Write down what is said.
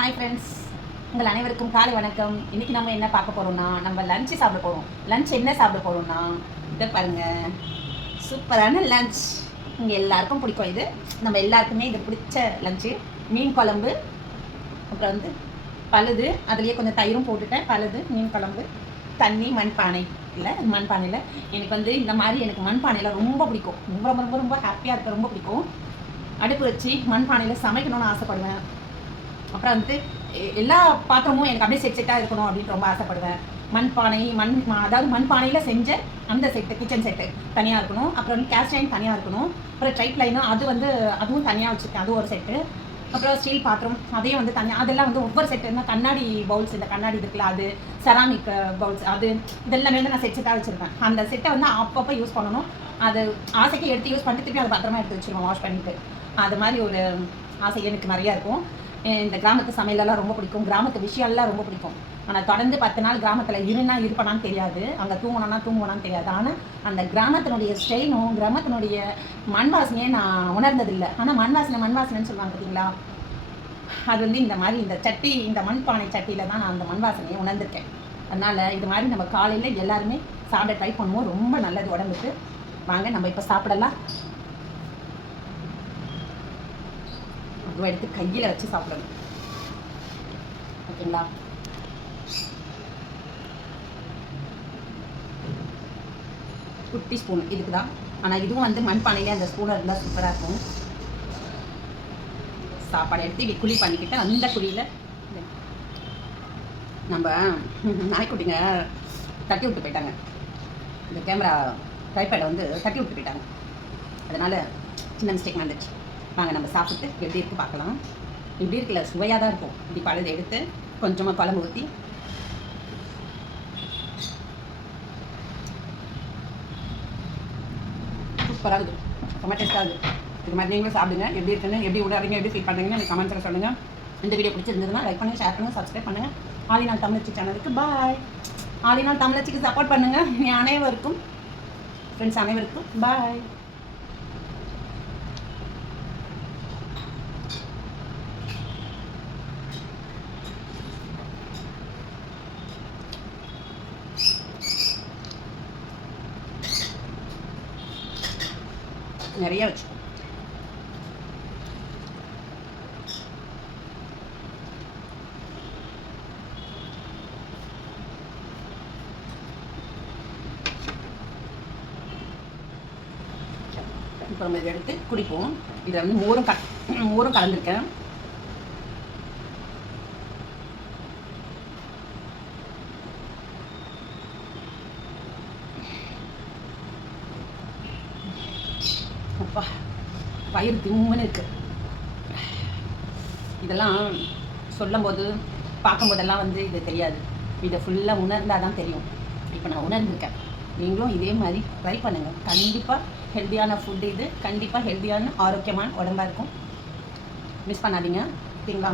Hi friends, உங்கள் அனைவருக்கும் காலை வணக்கம். இன்றைக்கி நம்ம என்ன பார்க்க போகிறோம்னா, நம்ம லஞ்சு சாப்பிட போகிறோம். லஞ்ச் என்ன சாப்பிட போகிறோம்னா, இதை பாருங்கள், சூப்பரான லஞ்ச். இங்கே எல்லாருக்கும் பிடிக்கும். இது நம்ம எல்லாருக்குமே இது பிடிச்ச லஞ்சு. மீன் குழம்பு, அப்புறம் வந்து பழுது, அதுலேயே கொஞ்சம் தயிரும் போட்டுட்டேன். பழுது, மீன் குழம்பு, தண்ணி, மண்பானை இல்லை மண்பானையில். எனக்கு வந்து இந்த மாதிரி எனக்கு மண்பானையில் ரொம்ப பிடிக்கும். ரொம்ப ரொம்ப ரொம்ப ரொம்ப ஹாப்பியாக இருக்க, ரொம்ப பிடிக்கும். அடுப்பு வச்சு மண்பானையில் சமைக்கணும்னு ஆசைப்படுவேன். அப்புறம் வந்து எல்லா பாத்திரமும் எனக்கு அப்படியே செட்டாக இருக்கணும் அப்படின்னு ரொம்ப ஆசைப்படுவேன். மண்பானை அதாவது மண்பானையில் செஞ்ச அந்த செட்டு, கிச்சன் செட்டு தனியாக இருக்கணும். அப்புறம் வந்து கேஸ்ட் அயர்ன் தனியாக இருக்கணும். அப்புறம் ட்ரைப் லைனும் அதுவும் தனியாக வச்சுருக்கேன், அது ஒரு செட்டு. அப்புறம் ஸ்டீல் பாத்திரம் அதையும் வந்து தனியாக, அதெல்லாம் வந்து ஒவ்வொரு செட்டு இருந்தால் கண்ணாடி பவுல்ஸ், இந்த கண்ணாடி இருக்குல்ல, அது செராமிக் பவுல்ஸ், அது இதெல்லாமே வந்து நான் செட்டாக வச்சுருப்பேன். அந்த செட்டை வந்து அப்பப்போ யூஸ் பண்ணணும். அது ஆசைக்கு எடுத்து யூஸ் பண்ணிட்டு திருப்பி அதை பத்திரமா எடுத்து வச்சுருவோம் வாஷ் பண்ணிவிட்டு. அது மாதிரி ஒரு ஆசை எனக்கு நிறையா இருக்கும். இந்த கிராமத்து சமையலெல்லாம் ரொம்ப பிடிக்கும். கிராமத்து விஷயம்லாம் ரொம்ப பிடிக்கும். ஆனால் தொடர்ந்து 10 நாள் கிராமத்தில் இருப்பேனான்னு தெரியாது, அங்கே தூங்குவானான்னு தெரியாது. ஆனால் அந்த கிராமத்தினுடைய ஸ்டைலும் கிராமத்தினுடைய மண் வாசனையே நான் உணர்ந்ததில்லை. ஆனால் மண் வாசனைன்னு சொல்லுவாங்க பார்த்தீங்களா, அது வந்து இந்த மாதிரி இந்த மண்பானை சட்டியில் தான் நான் அந்த மண் வாசனையை உணர்ந்திருக்கேன். அதனால் இது மாதிரி நம்ம காலையில் எல்லாருமே சாப்பிட ட்ரை பண்ணுவோம். ரொம்ப நல்லது உடம்புக்கு. வாங்க நம்ம இப்போ சாப்பிடலாம். எடுத்து கையில் வச்சு சாப்பிடணும், ஓகேங்களா? குட்டி ஸ்பூன் இதுக்கு தான். ஆனால் இதுவும் வந்து மண்பானையிலே அந்த ஸ்பூனை இருந்தால் சூப்பராக இருக்கும். சாப்பாடு எடுத்து இப்படி குழி பண்ணிக்கிட்டு அந்த குழியில் நம்ம நாய்க்குட்டிங்க தட்டி விட்டு போயிட்டாங்க. இந்த கேமரா ட்ரைபேடை வந்து தட்டி விட்டு போயிட்டாங்க. அதனால் சின்ன மிஸ்டேக் வந்துச்சு. வாங்க நம்ம சாப்பிட்டு எப்படி இருக்குது பார்க்கலாம். இப்படி இருக்குல்ல, சுவையாக தான் இருக்கும். இப்படி பழுது எடுத்து கொஞ்சமாக குழம்பு ஊற்றி சூப்பராக இருக்குது, ரொம்ப டேஸ்ட்டாக இருக்குது. இது மாதிரி நீங்களும் சாப்பிடுங்க. எப்படி இருக்குன்னு, எப்படி விடாதீங்க, எப்படி ஃபீல் பண்ணுறீங்கன்னு எனக்கு கமெண்ட்ஸில் சொல்லுங்கள். இந்த வீடியோ பிடிச்சிருந்ததுன்னா லைக் பண்ணுங்கள், ஷேர் பண்ணுங்கள், சப்ஸ்கிரைப் பண்ணுங்கள். ஆலிநாள் தமிழச்சி சேனலுக்கு பாய். ஆலிநாள் தமிழச்சிக்கு சப்போர்ட் பண்ணுங்கள். அனைவருக்கும், ஃப்ரெண்ட்ஸ் அனைவருக்கும் பாய். நிறைய வச்சு இப்போ நம்ம இதை எடுத்து குடிப்போம். இதில் வந்து மோரும் கலந்துருக்கேன். அப்பா, வயிறு திம்முன்னு இருக்கு. இதெல்லாம் சொல்லும்போது பார்க்கும்போதெல்லாம் வந்து இது தெரியாது. இதை ஃபுல்லாக உணர்ந்தால் தான் தெரியும். இப்போ நான் உணர்ந்திருக்கேன். நீங்களும் இதே மாதிரி ட்ரை பண்ணுங்கள். கண்டிப்பாக ஹெல்த்தியான ஃபுட் இது. கண்டிப்பாக ஹெல்த்தியான ஆரோக்கியமான உடம்பாக இருக்கும். மிஸ் பண்ணாதீங்க, சரிங்களா?